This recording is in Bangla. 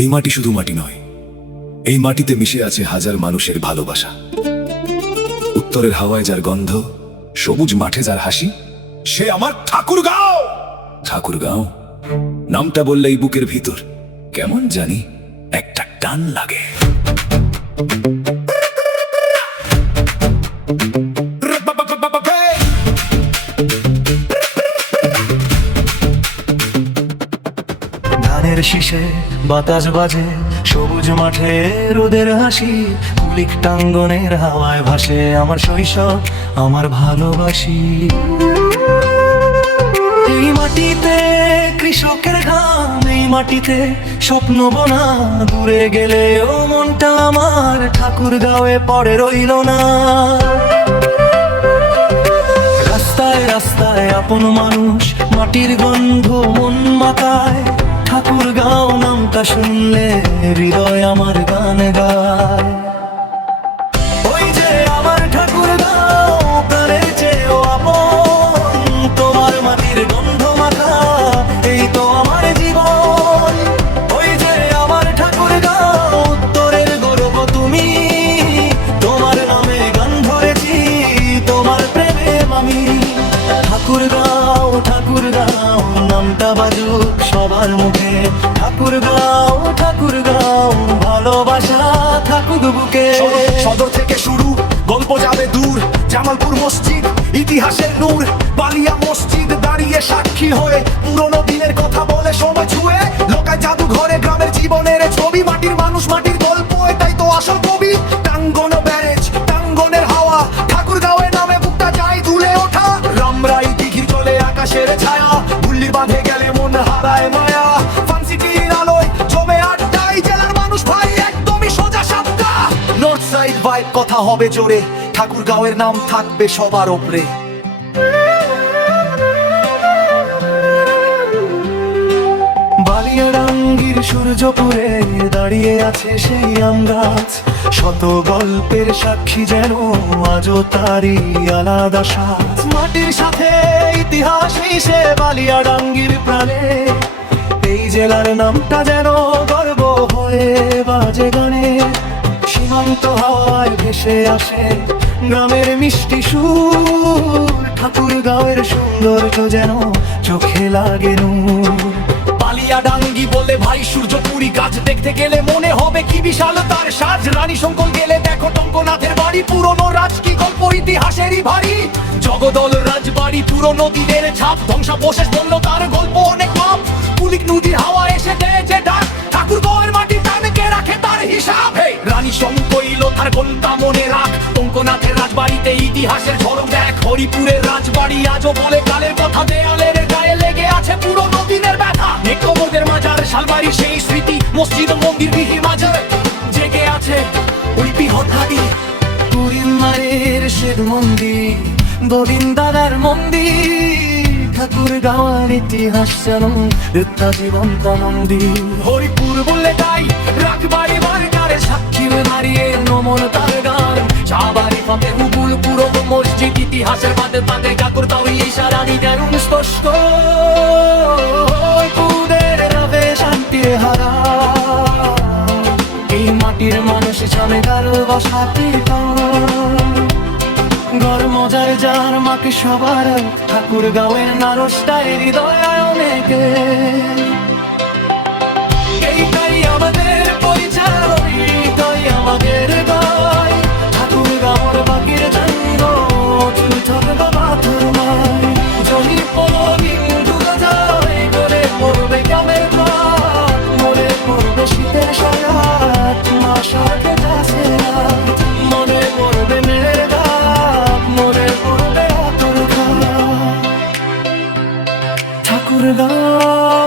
এই মাটি শুধু মাটি নয়, এই মাটিতে মিশে আছে হাজার মানুষের ভালোবাসা। উত্তরের হাওয়ায় যার গন্ধ, সবুজ মাঠে যার হাসি, সে আমার ঠাকুরগাঁও। ঠাকুরগাঁও নামটা বললেই বুকের ভিতর কেমন জানি একটা টান লাগে। ধানের শীষে বাতাস বাজে, সবুজ মাঠে রোদের হাসি, কুলিক টাঙ্গনের হাওয়ায় ভাসে আমার শৈশব, আমার ভালোবাসি। এই মাটিতে কৃষকের ঘাম, এই মাটিতে স্বপ্ন বোনা, দূরে গেলেও মনটা আমার ঠাকুরগাঁওয়ে পড়ে রইল না। রাস্তায় রাস্তায় আপন মানুষ, মাটির গন্ধ মন মাতায়, ঠাকুরগাঁও নামটা শুনলে হৃদয় আমার গান গায়। ওই যে আমার ঠাকুরগাঁও, প্রাণের চেয়েও আপন, তোমার মাটির গন্ধ মাখা এই তো আমার জীবন। ওই যে আমার ঠাকুরগাঁও, উত্তরের গৌরব তুমি, তোমার নামে গান ধরেছি, তোমার প্রেমে আমি। ঠাকুরগাঁও ঠাকুরগাঁও নামটা বাজুক সবার মুখে, ঠাকুরগাঁও ঠাকুরগাঁও ভালোবাসা থাকুক বুকে। সদর থেকে শুরু, গল্প যাবে দূর, জামালপুর মসজিদ ইতিহাসের নূর, বালিয়া মসজিদ দাঁড়িয়ে সাক্ষী হয়ে পুরনো দিনের কথা বলে সময় ছুঁয়ে, লোকায় জাদুঘরে গ্রামের জীবনের ছবি, মাটির মানুষ মাটির গল্প, এটাই তো আসল কবি। টাঙ্গন ব্যারেজ, টাঙ্গনের হাওয়া, ঠাকুরগাঁওয়ের নামে বুকটা যায় দুলে ওঠা। রামরাই দিঘির জলে আকাশের ছায়া, গুল্লি বাঁধে গেলে মন হারায় মায়া। ফানসিটির আলোয় জমে আড্ডায়, জেলার মানুষ ভাই একদমই সোজা সাপটা। নর্থ সাইড ভাইব কথা হবে জোরে, ঠাকুরগাঁওয়ের নাম থাকবে সবার ওপরে। বালিয়াডাঙ্গির সূর্যপুরে দাঁড়িয়ে আছে সেই আম গাছ, শত গল্পের সাক্ষী যেন আজও তারই আলাদা সাজ। মাটির সাথে ইতিহাস মিশে বালিয়াডাঙ্গির প্রাণে, এই জেলার নামটা যেন গর্ব হয়ে বাজে গানে। সীমান্ত হাওয়ায় ভেসে আসে গ্রামের মিষ্টি সুর, ঠাকুরগাঁওয়ের সৌন্দর্য যেন চোখে লাগে নূর। বালিয়াডাঙ্গি বলে ভাই সূর্যপুরি গাছ, দেখতে গেলে মনে হবে কি বিশাল তার সাজ। রানী শঙ্কর গেলে দেখো টঙ্কনাথের বাড়ি, পুরনো রাজ কি গল্প ইতিহাসেরই ভারী। জগদল রাজবাড়ি পুরনো দিনের ছাপ, ধ্বংসাবশেষ বলল তার গল্প অনেক মাপ। পুলিক নদীর হাওয়া এসে দেয় যে ডাক, ঠাকুরগাঁওয়ের মাটি টানকে রাখে তার হিসাব। রানী শঙ্কর তার গল্পটা মনে রাখ, টঙ্কনাথের রাজবাড়িতে ইতিহাসের ঝলক দেখ। হরিপুরের রাজবাড়ি আজও বলে কালের কথা, দেয়ালের গায়ে লেগে আছে পুরনো দিনের ব্যথা। নেকবরদের মাজার, শালবাড়ির সেই স্মৃতি, মসজিদ মন্দির বিহি মাজার জেগে আছে ওই বৃহৎ হাতি। কুড়িমারের শিব মন্দির, গোবিন্দাদার মন্দির, ঠাকুরগাঁওয়ের ইতিহাস যেন একটা জীবন্ত মন্দির। হরিপুর বললে তাই রাখবাড়ি বারকারে সাক্ষী দাঁড়িয়ে নমন তার গান। শাহবাড়ি ফাতে হুকুল পুরনো মসজিদ, ইতিহাসের বাদে তাদের ঠাকুরগাঁও এই সারা দিনের স্পষ্ট কুদের রবে শান্তির হারা, এই মাটির মানুষ ছামে গাল বসাতে ঘর মজার যার মাকে সবার, ঠাকুরগাঁওয়ের নারসটায় হৃদয় অনেকে। এইটাই আমাদের পরিচয়, এইটাই আমাদের গায়, ঠাকুরগাঁওর বাকির জন্য চুল থাকবে বাথর মায়। জমি পলবিন ডুবে যায়, করে পড়বে গ্রামের রাত, মনে পড়বে শীতের সারাত, মা সাথে যাচ্ছে রাত, মনে পড়বে মেয়ের গাত, মনে পড়বে আতর ঘা। ঠাকুরগাঁও